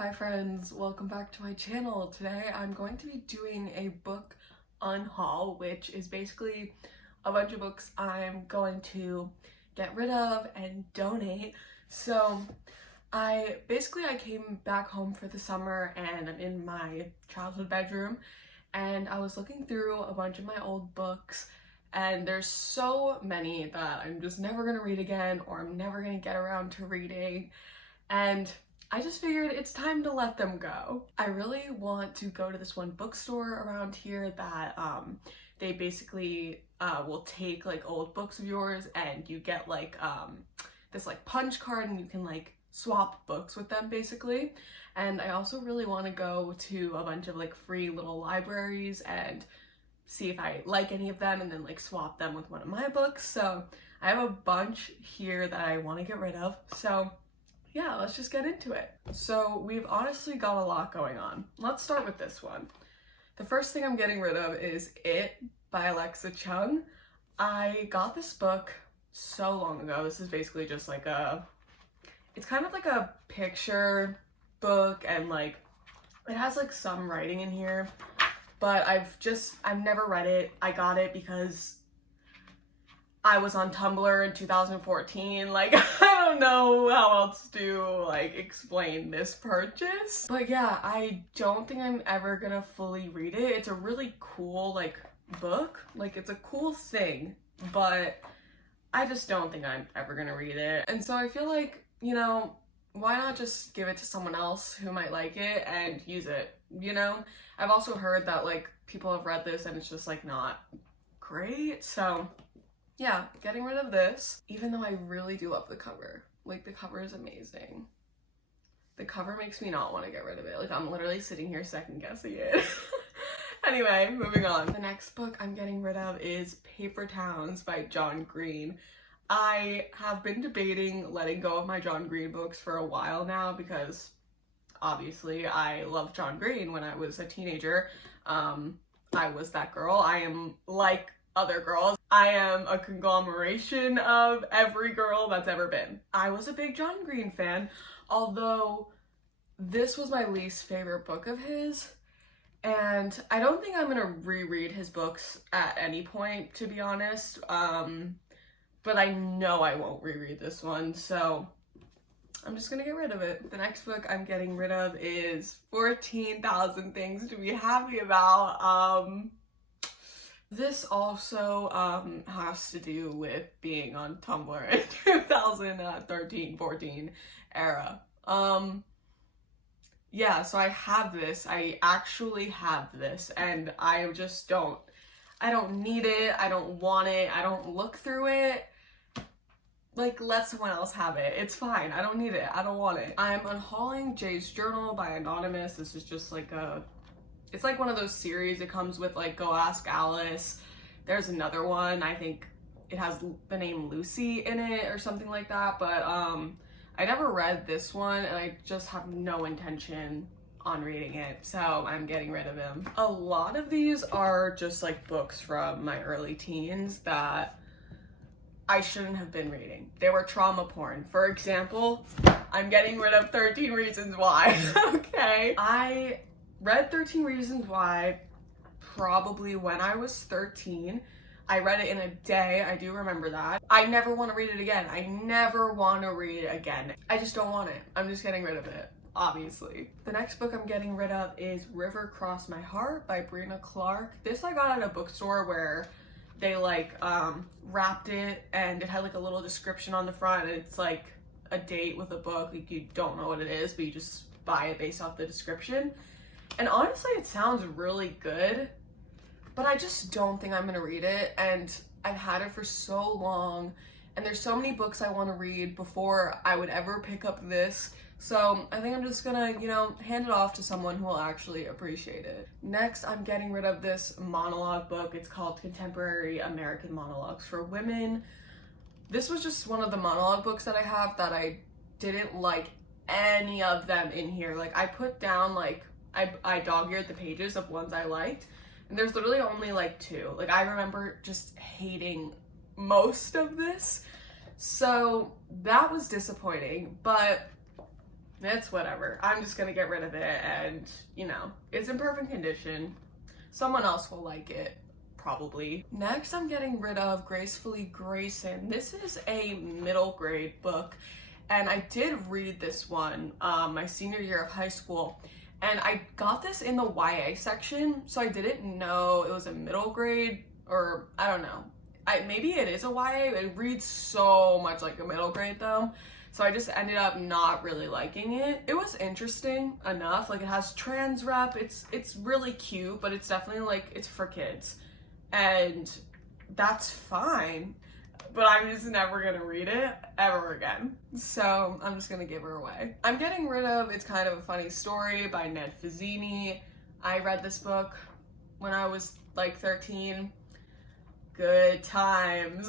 Hi friends, welcome back to my channel. Today I'm going to be doing a book unhaul, which is basically a bunch of books I'm going to get rid of and donate. So I came back home for the summer and I'm in my childhood bedroom and I was looking through a bunch of my old books, and there's so many that I'm just never gonna read again or I'm never gonna get around to reading, and I just figured it's time to let them go. I really want to go to this one bookstore around here that they basically will take like old books of yours and you get like this like punch card and you can like swap books with them basically. And I also really want to go to a bunch of like free little libraries and see if I like any of them and then like swap them with one of my books. So I have a bunch here that I want to get rid of. So yeah, let's just get into it. So we've honestly got a lot going on. Let's start with this one. The first thing I'm getting rid of is It by Alexa Chung. I got this book so long ago. This is basically just like it's kind of like a picture book, and like it has like some writing in here, but I've never read it. I got it because I was on Tumblr in 2014, like, I don't know how else to, like, explain this purchase. But yeah, I don't think I'm ever gonna fully read it. It's a really cool, like, book. Like, it's a cool thing, but I just don't think I'm ever gonna read it. And so I feel like, you know, why not just give it to someone else who might like it and use it, you know? I've also heard that, like, people have read this and it's just, like, not great, so yeah, getting rid of this, even though I really do love the cover. Like, the cover is amazing. The cover makes me not want to get rid of it. Like, I'm literally sitting here second guessing it. Anyway, moving on. The next book I'm getting rid of is Paper Towns by John Green. I have been debating letting go of my John Green books for a while now because obviously I loved John Green when I was a teenager. I was that girl. I am like other girls. I am a conglomeration of every girl that's ever been. I was a big John Green fan, although this was my least favorite book of his, and I don't think I'm gonna reread his books at any point, to be honest, but I know I won't reread this one, so I'm just gonna get rid of it. The next book I'm getting rid of is 14,000 Things to Be Happy About. This also has to do with being on Tumblr in 2013-14 era. Yeah, so I have this. I actually have this, and I just don't need it. I don't want it. I don't look through it. Like, let someone else have it. It's fine. I don't need it. I don't want it. I'm unhauling Jay's Journal by Anonymous. This is just like it's like one of those series. It comes with like Go Ask Alice. There's another one. I think it has the name Lucy in it or something like that. But I never read this one and I just have no intention on reading it. So I'm getting rid of him. A lot of these are just like books from my early teens that I shouldn't have been reading. They were trauma porn. For example, I'm getting rid of 13 Reasons Why. Okay. I read 13 Reasons Why probably when I was 13. I read it in a day. I do remember that. I never want to read it again. I never want to read it again. I just don't want it. I'm just getting rid of it, obviously. The next book I'm getting rid of is River Cross My Heart by Brina Clark. This I got at a bookstore where they like wrapped it and it had like a little description on the front, and it's like a date with a book. Like, you don't know what it is, but you just buy it based off the description. And honestly, it sounds really good, but I just don't think I'm gonna read it. And I've had it for so long, and there's so many books I want to read before I would ever pick up this. So I think I'm just gonna, you know, hand it off to someone who will actually appreciate it. Next, I'm getting rid of this monologue book. It's called Contemporary American Monologues for Women. This was just one of the monologue books that I have that I didn't like any of them in here. Like, I put down like I dog-eared the pages of ones I liked, and there's literally only like 2. Like, I remember just hating most of this, so that was disappointing. But it's whatever. I'm just gonna get rid of it, and you know, it's in perfect condition. Someone else will like it, probably. Next, I'm getting rid of Gracefully Grayson. This is a middle grade book, and I did read this one my senior year of high school, and I got this in the YA section, so I didn't know it was a middle grade, or I don't know. Maybe it is a YA. It reads so much like a middle grade though. So I just ended up not really liking it. It was interesting enough. Like, it has trans rep. It's really cute, but it's definitely like, it's for kids. And that's fine. But I'm just never gonna read it ever again. So I'm just gonna give her away. I'm getting rid of It's Kind of a Funny Story by Ned Fazzini. I read this book when I was like 13. Good times.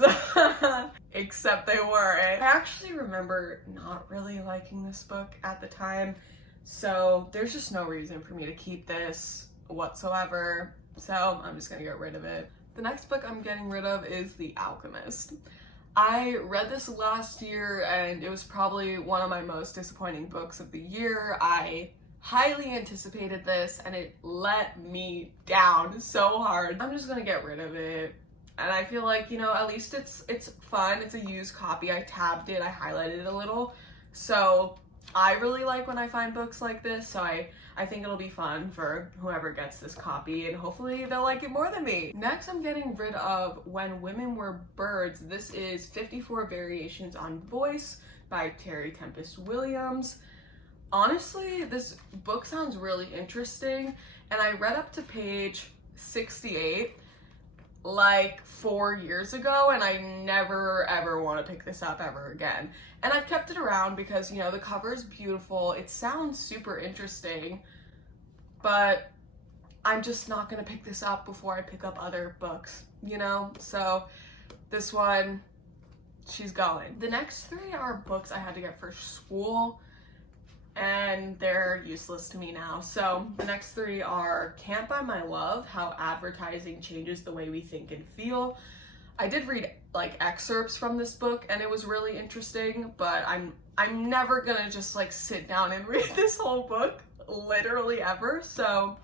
Except they weren't. I actually remember not really liking this book at the time, so there's just no reason for me to keep this whatsoever, so I'm just gonna get rid of it. The next book I'm getting rid of is The Alchemist. I read this last year, and it was probably one of my most disappointing books of the year. I highly anticipated this, and it let me down so hard. I'm just gonna get rid of it. And I feel like, you know, at least it's fun. It's a used copy. I tabbed it, I highlighted it a little. So I really like when I find books like this. So I think it'll be fun for whoever gets this copy, and hopefully they'll like it more than me. Next, I'm getting rid of When Women Were Birds. This is 54 Variations on Voice by Terry Tempest Williams. Honestly, this book sounds really interesting, and I read up to page 68 like 4 years ago, and I never ever want to pick this up ever again. And I've kept it around because, you know, the cover is beautiful, it sounds super interesting, but I'm just not gonna pick this up before I pick up other books, you know? So this one, she's going. The next three are books I had to get for school, and they're useless to me now. So the next three are Can't Buy My Love, How Advertising Changes the Way We Think and Feel. I did read like excerpts from this book, and it was really interesting, but I'm never gonna just like sit down and read this whole book, literally ever. So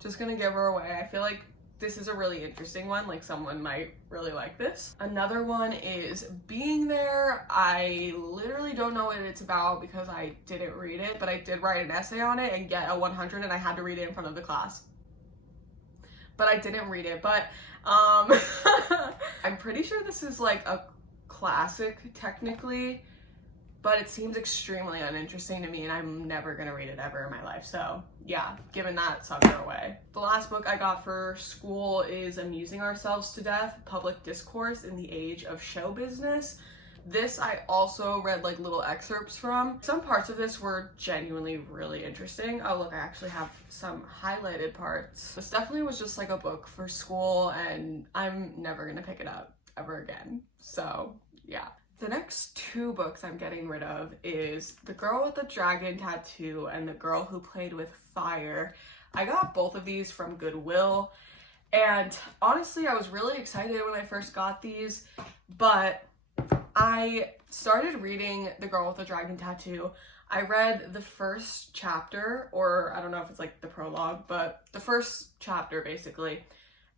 just gonna give her away. I feel like this is a really interesting one, like someone might really like this. Another one is Being There. I literally don't know what it's about because I didn't read it, but I did write an essay on it and get a 100, and I had to read it in front of the class. But I didn't read it, but I'm pretty sure this is like a classic technically, but it seems extremely uninteresting to me, and I'm never gonna read it ever in my life. So yeah, given that, suck her away. The last book I got for school is Amusing Ourselves to Death, Public Discourse in the Age of Show Business. This I also read like little excerpts from. Some parts of this were genuinely really interesting. Oh look, I actually have some highlighted parts. This definitely was just like a book for school, and I'm never gonna pick it up ever again. So yeah. The next two books I'm getting rid of is The Girl with the Dragon Tattoo and The Girl Who Played with Fire. I got both of these from Goodwill, and honestly, I was really excited when I first got these, but I started reading The Girl with the Dragon Tattoo. I read the first chapter, or I don't know if it's like the prologue, but the first chapter basically,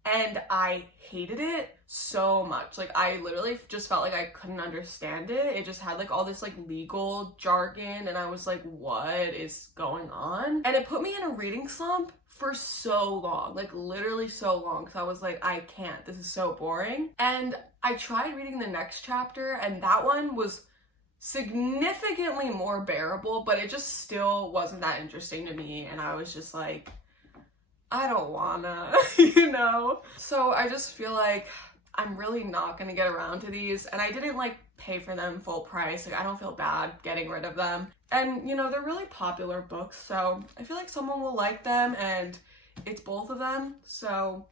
and I hated it so much. Like, I literally just felt like I couldn't understand it. It just had like all this like legal jargon, and I was like, what is going on? And it put me in a reading slump for so long, like literally so long, because I was like, I can't, this is so boring. And I tried reading the next chapter, and that one was significantly more bearable, but it just still wasn't that interesting to me, and I was just like, I don't wanna, you know? So I just feel like I'm really not gonna get around to these, and I didn't like pay for them full price. Like, I don't feel bad getting rid of them. And, you know, they're really popular books, so I feel like someone will like them, and it's both of them, so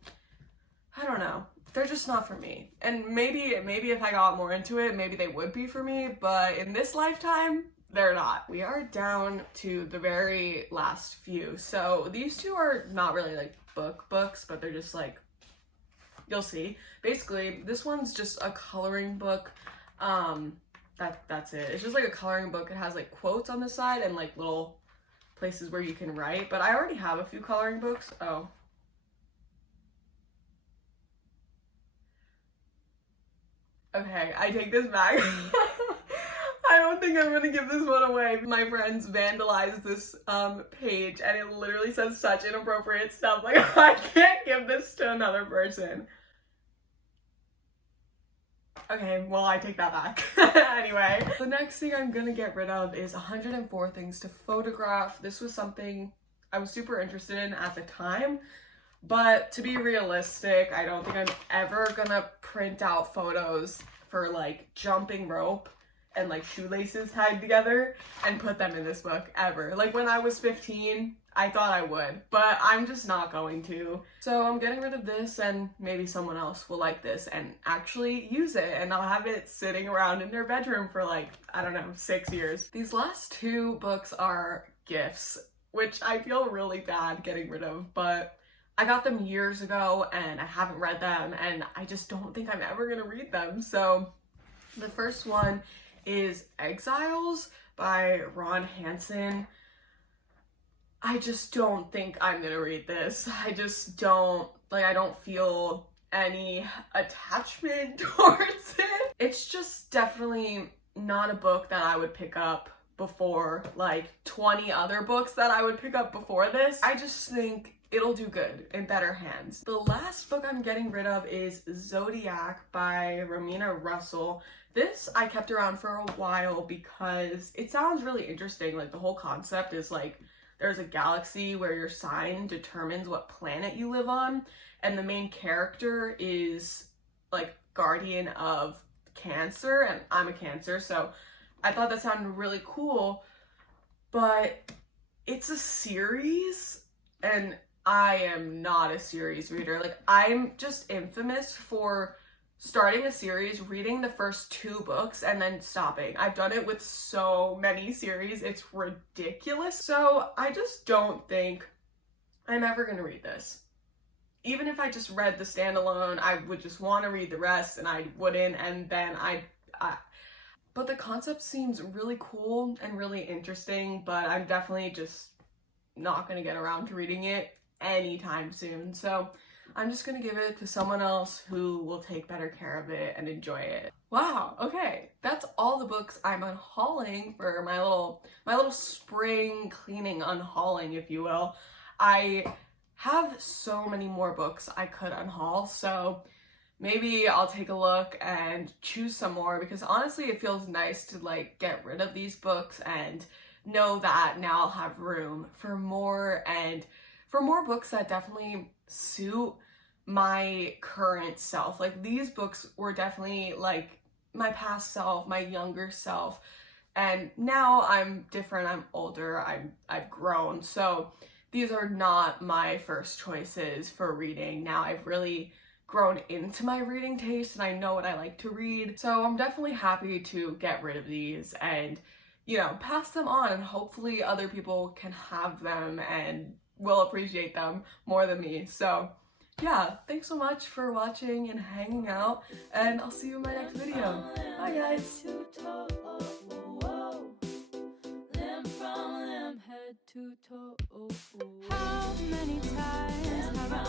I don't know. They're just not for me. And maybe if I got more into it, maybe they would be for me, but in this lifetime, they're not. We are down to the very last few. So these two are not really like books, but they're just like, you'll see. Basically, this one's just a coloring book. that's it. It's just like a coloring book. It has like quotes on the side and like little places where you can write, but I already have a few coloring books. Oh. Okay, I take this back. I don't think I'm gonna give this one away. My friends vandalized this page and it literally says such inappropriate stuff. Like, I can't give this to another person. Okay, well, I take that back. Anyway, the next thing I'm gonna get rid of is 104 Things to Photograph. This was something I was super interested in at the time, but to be realistic, I don't think I'm ever gonna print out photos for like jumping rope and like shoelaces tied together and put them in this book ever. Like when I was 15, I thought I would, but I'm just not going to. So I'm getting rid of this, and maybe someone else will like this and actually use it, and I'll have it sitting around in their bedroom for like, I don't know, 6 years. These last two books are gifts, which I feel really bad getting rid of, but I got them years ago and I haven't read them, and I just don't think I'm ever gonna read them. So the first one is Exiles by Ron Hanson. I just don't think I'm gonna read this. I just don't, like, I don't feel any attachment towards it. It's just definitely not a book that I would pick up before like 20 other books that I would pick up before this. I just think it'll do good in better hands. The last book I'm getting rid of is Zodiac by Romina Russell. This I kept around for a while because it sounds really interesting. Like, the whole concept is like there's a galaxy where your sign determines what planet you live on, and the main character is like guardian of Cancer, and I'm a Cancer, so I thought that sounded really cool. But it's a series, and I am not a series reader. Like, I'm just infamous for starting a series, reading the first 2 books, and then stopping. I've done it with so many series, it's ridiculous. So I just don't think I'm ever gonna read this. Even if I just read the standalone, I would just want to read the rest, and I wouldn't, and then but the concept seems really cool and really interesting, but I'm definitely just not gonna get around to reading it anytime soon. So I'm just gonna give it to someone else who will take better care of it and enjoy it. Wow, okay, that's all the books I'm unhauling for my little spring cleaning unhauling, if you will. I have so many more books I could unhaul, so maybe I'll take a look and choose some more, because honestly it feels nice to like get rid of these books and know that now I'll have room for more, and for more books that definitely suit my current self. Like, these books were definitely like my past self, my younger self, and now I'm different, I'm older, I've grown, so these are not my first choices for reading. Now I've really grown into my reading taste and I know what I like to read. So I'm definitely happy to get rid of these and, you know, pass them on, and hopefully other people can have them and will appreciate them more than me. So yeah, thanks so much for watching and hanging out, and I'll see you in my next video. Bye guys! How many times have I